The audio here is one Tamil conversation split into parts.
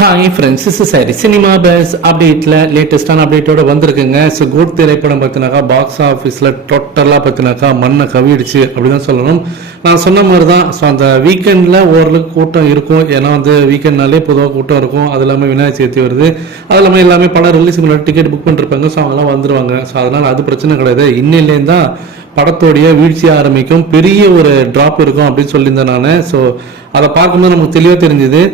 Hi friends is sorry cinema base அப்டேட்டில் லேட்டஸ்டான அப்டேட்டோட வந்திருக்குங்க. ஸோ குட் திரைப்படம் பார்த்தினாக்கா பாக்ஸ் ஆஃபீஸில் டோட்டலாக பார்த்தினாக்கா மண்ணை கவிடுச்சு அப்படி தான் சொல்லணும். நான் சொன்ன மாதிரி தான் ஸோ அந்த வீக்கெண்டில் ஓரளவுக்கு கூட்டம் இருக்கும். ஏன்னா வந்து வீக்கெண்ட்னாலே பொதுவாக கூட்டம் இருக்கும். அது இல்லாமல் விநாயகர் சதுர்த்தி வருது. அது இல்லாமல் எல்லாமே படம் ரிலீஸ் முன்னாடி டிக்கெட் புக் பண்ணிருப்பாங்க. ஸோ அவங்களாம் வந்துருவாங்க. ஸோ அதனால் அது பிரச்சனை கிடையாது. இன்னிலேருந்து தான் படத்தோடைய வீழ்ச்சி ஆரம்பிக்கும். பெரிய ஒரு ட்ராப் இருக்கும் அப்படின்னு சொல்லியிருந்தேன் நான். ஸோ அதை பார்க்கும்போது நமக்கு தெளிவாக தெரிஞ்சுது.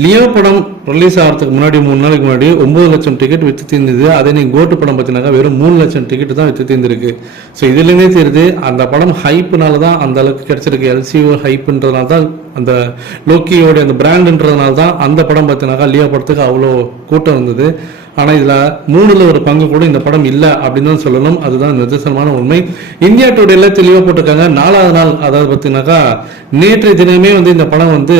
லியோ படம் ரிலீஸ் ஆகிறதுக்கு முன்னாடி மூணு நாளைக்கு முன்னாடி ஒன்பது லட்சம் டிக்கெட் வித்து தீர்ந்தது. அதே நீங்கள் கோட்டு படம் பார்த்தீங்கன்னாக்கா வெறும் மூணு லட்சம் டிக்கெட் தான் வித்து தீர்ந்துருக்கு. ஸோ இதுலேருந்தே தெரியுது அந்த படம் ஹைப்புனால தான் அந்த அளவுக்கு கிடைச்சிருக்கு. எல்சிஓ ஹைப்புன்றதுனால தான் அந்த லோக்கியோடைய அந்த பிராண்டுன்றதுனால தான் அந்த படம் பார்த்தீங்கன்னாக்கா லியோ படத்துக்கு அவ்வளோ கூட்டம் இருந்தது ஆனால் இதில் மூணில் ஒரு பங்கு கூட இந்த படம் இல்லை அப்படின்னு தான் சொல்லணும். அதுதான் நிதர்சனமான உண்மை. இந்தியா டுடேல தெளிவாக போட்டிருக்காங்க. நாலாவது நாள் அதாவது பார்த்தீங்கன்னாக்கா நேற்றைய தினமே வந்து இந்த படம் வந்து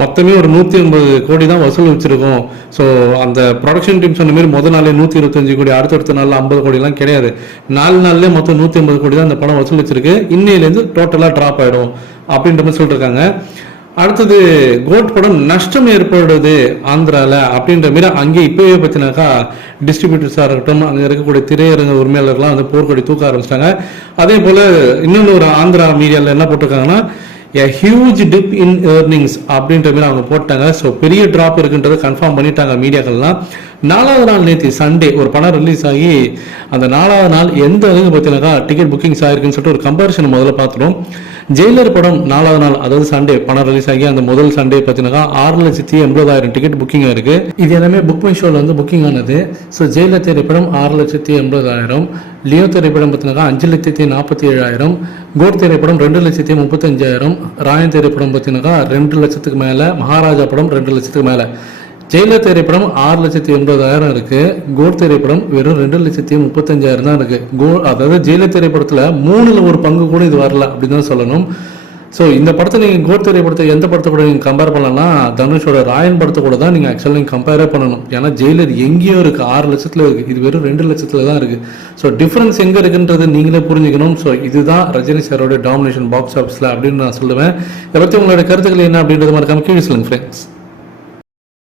மொத்தமே ஒரு நூற்றி ஐம்பது கோடி தான் வசூல் வச்சிருக்கோம் ஸோ அந்த ப்ரொடக்ஷன் டீம் சொன்ன மாதிரி முதல் நாளே நூற்றி இருபத்தஞ்சு கோடி அடுத்தடுத்த நாளில் ஐம்பது கோடிலாம் கிடையாது. நாலு நாள்லேயே மொத்தம் நூற்றி ஐம்பது கோடி தான் அந்த படம் வசூல் வச்சிருக்கு இன்னையிலேருந்து டோட்டலாக ட்ராப் ஆகிடும் அப்படின்ற மாதிரி சொல்லியிருக்காங்க அடுத்தது கோட் படம் நஷ்டம் ஏற்படுது ஆந்திரால அப்படின்ற மாதிரி அங்கே இப்பவே பார்த்தினாக்கா டிஸ்ட்ரிபியூட்டர்ஸாக இருக்கட்டும் அங்கே இருக்கக்கூடிய திரையரங்க உரிமையாளர்கள்லாம் வந்து போர்க்கொடி தூக்க ஆரம்பிச்சிட்டாங்க. அதே போல் இன்னொன்று ஒரு ஆந்திரா மீடியாவில் என்ன போட்டிருக்காங்கன்னா a huge dip in earnings அப்படின்ற மாதிரி அவங்க போட்டாங்க. ஸோ பெரிய ட்ராப் இருக்குன்றதை கன்ஃபார்ம் பண்ணிட்டாங்க மீடியாக்கள்லாம். நாலாவது நாள் நேற்று சண்டே ஒரு படம் ரிலீஸ் ஆகி அந்த நாலாவது நாள் எந்த அளவுக்கு பார்த்தீங்கன்னாக்கா டிக்கெட் புக்கிங்ஸ் ஆயிருக்குன்னு சொல்லிட்டு ஒரு கம்பேரிசன் முதல்ல பார்த்துரும் ஜெயிலர் படம் நாலாவது நாள் அதாவது சண்டே படம் ரிலீஸ் ஆகி அந்த முதல் சண்டே பார்த்தீங்கன்னா ஆறு லட்சத்தி எண்பதாயிரம் டிக்கெட் புக்கிங் ஆயிருக்கு. இது எல்லாமே புக் மை ஷோவில் வந்து புக்கிங் ஆனது. ஸோ ஜெயிலர் திரைப்படம் ஆறு லட்சத்தி எண்பதாயிரம். லியோ திரைப்படம் பார்த்தீங்கன்னா அஞ்சு லட்சத்தி நாற்பத்தி ஏழாயிரம் கோட் திரைப்படம் ரெண்டு லட்சத்தி முப்பத்தஞ்சாயிரம் ராயன் திரைப்படம் பார்த்தீங்கன்னா ரெண்டு லட்சத்துக்கு மேலே. மகாராஜா படம் ரெண்டு லட்சத்துக்கு மேலே. ஜெயிலர் திரைப்படம் ஆறு லட்சத்தி எண்பதாயிரம் இருக்கு. கோட் திரைப்படம் வெறும் ரெண்டு லட்சத்தி முப்பத்தஞ்சாயிரம் தான் இருக்கு. கோ அதாவது ஜெயிலர் திரைப்படத்துல மூணுல ஒரு பங்கு கூட இது வரல அப்படின்னு தான் சொல்லணும். ஸோ இந்த படத்தை நீங்கள் கோட் திரைப்படத்தை எந்த படத்தை கூட நீங்கள் கம்பேர் பண்ணலாம்னா தனுஷோட ராயன் படத்தை கூட தான் நீங்கள் ஆக்சுவலாக நீங்கள் கம்பேரே பண்ணணும். ஏன்னா ஜெயிலர் எங்கேயோ இருக்குது ஆறு லட்சத்தில் இருக்குது இது வெறும் ரெண்டு லட்சத்தில் தான் இருக்குது ஸோ டிஃப்ரென்ஸ் எங்கே இருக்குன்றது நீங்களே புரிஞ்சுக்கணும். ஸோ இதுதான் ரஜினி சாரோட டாமினேஷன் பாக்ஸ் ஆஃபீஸில் அப்படின்னு நான் சொல்லுவேன். இதை பற்றி உங்களோட கருத்துக்கள் என்ன அப்படின்றது மாதிரி கீழே சொல்லுங்கள் ஃப்ரெண்ட்ஸ்